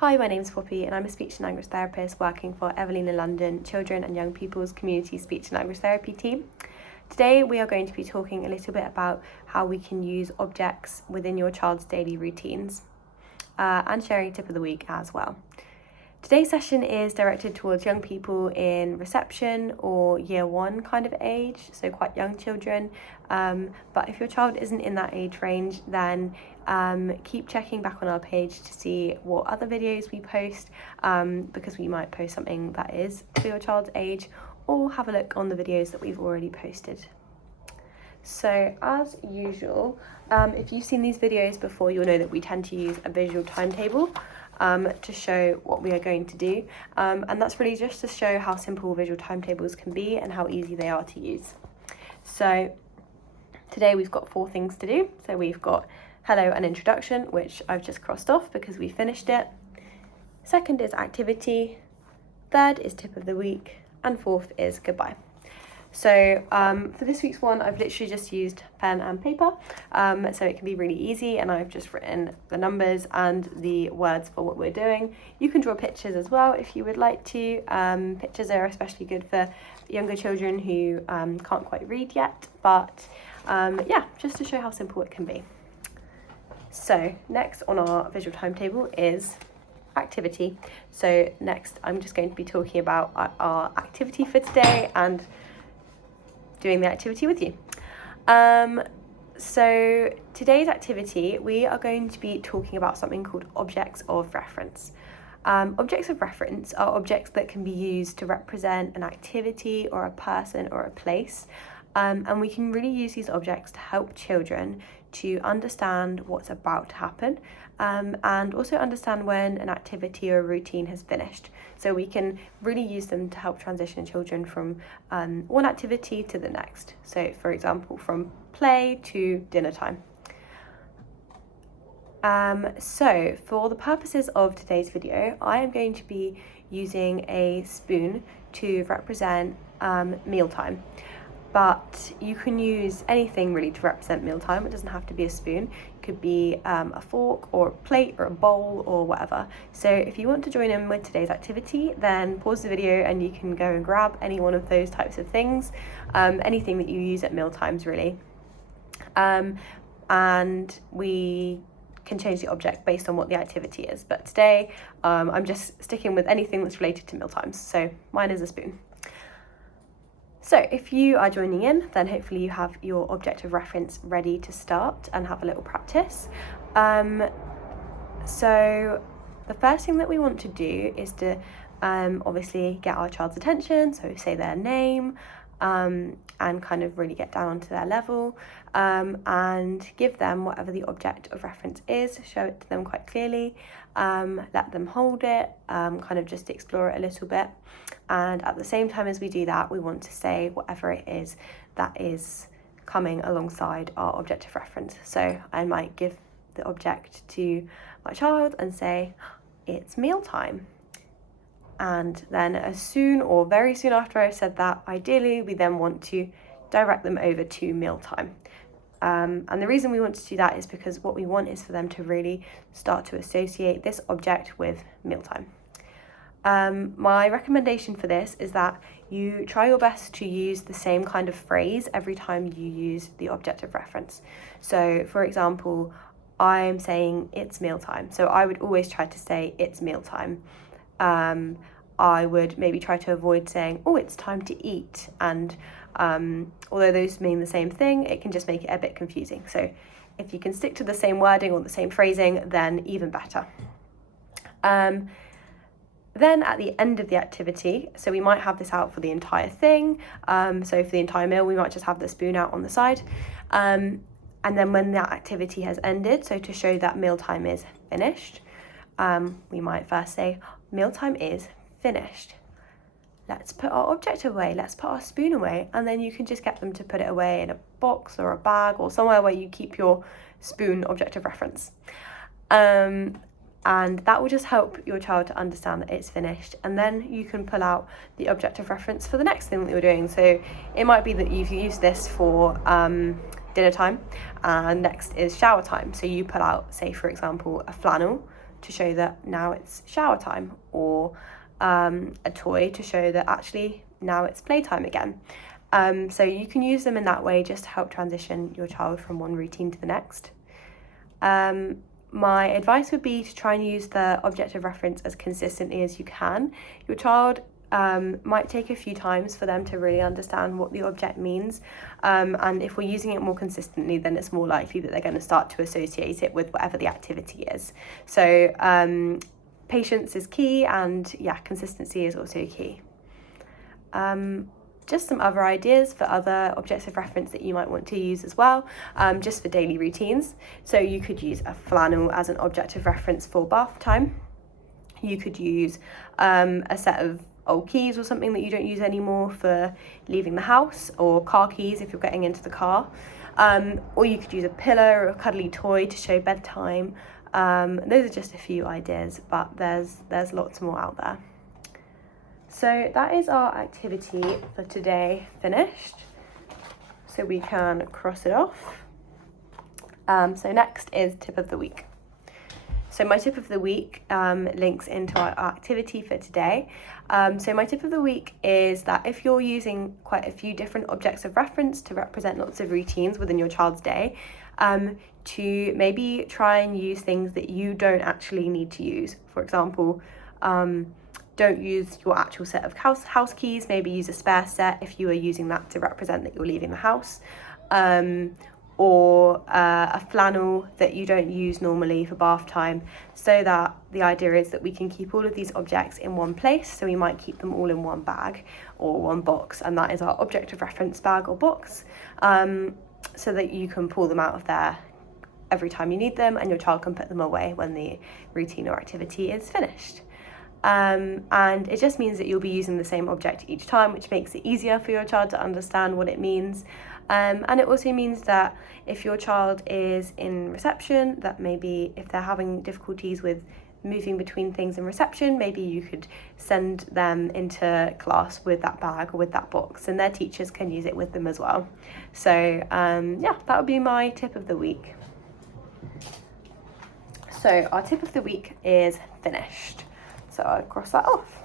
Hi, my name's Poppy and I'm a speech and language therapist working for Evelina London Children and Young People's Community Speech and Language Therapy team. Today we are going to be talking a little bit about how we can use objects within your child's daily routines and sharing a tip of the week as well. Today's session is directed towards young people in reception or year one kind of age, so quite young children. But if your child isn't in that age range, then keep checking back on our page to see what other videos we post, because we might post something that is for your child's age, or have a look on the videos that we've already posted. So as usual, if you've seen these videos before, you'll know that we tend to use a visual timetable to show what we are going to do, and that's really just to show how simple visual timetables can be and how easy they are to use. So today we've got 4 things to do. So we've got hello and introduction, which I've just crossed off because we finished it. Second is activity. Third is tip of the week, and fourth is goodbye. So for this week's one, I've literally just used pen and paper, so it can be really easy, and I've just written the numbers and the words for what we're doing. You can draw pictures as well if you would like to. Pictures are especially good for younger children who can't quite read yet, but yeah, just to show how simple it can be. So next on our visual timetable is activity. So next I'm just going to be talking about our activity for today and doing the activity with you. So today's activity, we are going to be talking about something called objects of reference. Objects of reference are objects that can be used to represent an activity or a person or a place, and we can really use these objects to help children to understand what's about to happen, and also understand when an activity or a routine has finished. So we can really use them to help transition children from one activity to the next. So for example, from play to dinner time. So for the purposes of today's video, I am going to be using a spoon to represent mealtime. But you can use anything really to represent mealtime. It doesn't have to be a spoon. It could be a fork or a plate or a bowl or whatever. So if you want to join in with today's activity, then pause the video and you can go and grab any one of those types of things, anything that you use at mealtimes really. And we can change the object based on what the activity is. But today I'm just sticking with anything that's related to mealtimes. So mine is a spoon. So if you are joining in, then hopefully you have your object of reference ready to start and have a little practice. So the first thing that we want to do is to obviously get our child's attention, so say their name, and kind of really get down onto their level, and give them whatever the object of reference is, show it to them quite clearly, let them hold it, kind of just explore it a little bit. And at the same time as we do that, we want to say whatever it is that is coming alongside our object of reference. So I might give the object to my child and say, it's mealtime. And then as soon or very soon after I've said that, ideally we then want to direct them over to mealtime. And the reason we want to do that is because what we want is for them to really start to associate this object with mealtime. My recommendation for this is that you try your best to use the same kind of phrase every time you use the object of reference. So for example, I'm saying it's mealtime, so I would always try to say it's mealtime. I would maybe try to avoid saying, oh, it's time to eat, and although those mean the same thing, it can just make it a bit confusing. So if you can stick to the same wording or the same phrasing, then even better. Then at the end of the activity, so we might have this out for the entire thing, so for the entire meal we might just have the spoon out on the side, and then when that activity has ended, so to show that mealtime is finished, we might first say mealtime is finished. Let's put our object away, let's put our spoon away, and then you can just get them to put it away in a box or a bag or somewhere where you keep your spoon object of reference. And that will just help your child to understand that it's finished, and then you can pull out the object of reference for the next thing that you're doing. So it might be that you've used this for dinner time, and next is shower time. So you pull out, say for example, a flannel to show that now it's shower time, or a toy to show that actually now it's playtime again. So you can use them in that way just to help transition your child from one routine to the next. My advice would be to try and use the object of reference as consistently as you can. Your child might take a few times for them to really understand what the object means, and if we're using it more consistently, then it's more likely that they're going to start to associate it with whatever the activity is. So patience is key, and consistency is also key. Just some other ideas for other objects of reference that you might want to use as well, just for daily routines. So you could use a flannel as an object of reference for bath time. You could use a set of old keys or something that you don't use anymore for leaving the house, or car keys if you're getting into the car. Or you could use a pillow or a cuddly toy to show bedtime. Those are just a few ideas, but there's lots more out there. So that is our activity for today finished. So we can cross it off. So next is tip of the week. So my tip of the week links into our activity for today. So my tip of the week is that if you're using quite a few different objects of reference to represent lots of routines within your child's day, to maybe try and use things that you don't actually need to use. For example, don't use your actual set of house keys, maybe use a spare set if you are using that to represent that you're leaving the house, or a flannel that you don't use normally for bath time, so that the idea is that we can keep all of these objects in one place. So we might keep them all in one bag or one box, and that is our object of reference bag or box, so that you can pull them out of there every time you need them, and your child can put them away when the routine or activity is finished. And it just means that you'll be using the same object each time, which makes it easier for your child to understand what it means. And it also means that if your child is in reception, that maybe if they're having difficulties with moving between things in reception, maybe you could send them into class with that bag or with that box, and their teachers can use it with them as well. So that would be my tip of the week. So our tip of the week is finished. So I'll cross that off.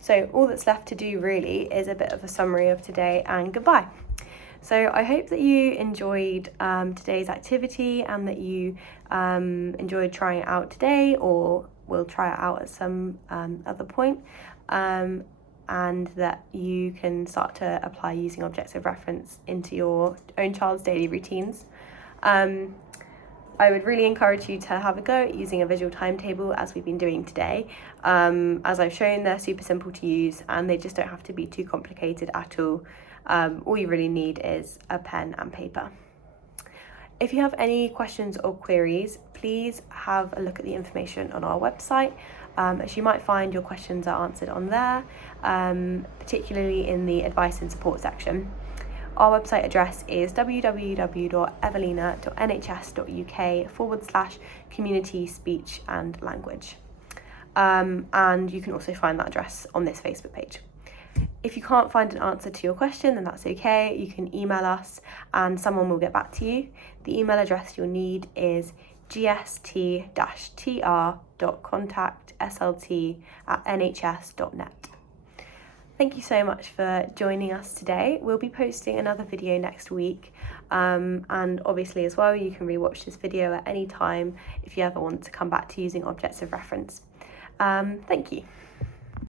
So all that's left to do really is a bit of a summary of today and goodbye. So I hope that you enjoyed today's activity, and that you enjoyed trying it out today, or will try it out at some other point, and that you can start to apply using objects of reference into your own child's daily routines. I would really encourage you to have a go at using a visual timetable, as we've been doing today. As I've shown, they're super simple to use, and they just don't have to be too complicated at all. All you really need is a pen and paper. If you have any questions or queries, please have a look at the information on our website, as you might find your questions are answered on there, particularly in the advice and support section. Our website address is www.evelina.nhs.uk/community speech and language. And you can also find that address on this Facebook page. If you can't find an answer to your question, then that's okay. You can email us and someone will get back to you. The email address you'll need is gst-tr.contact.slt@nhs.net. Thank you so much for joining us today. We'll be posting another video next week, and obviously as well, you can rewatch this video at any time if you ever want to come back to using objects of reference. Thank you.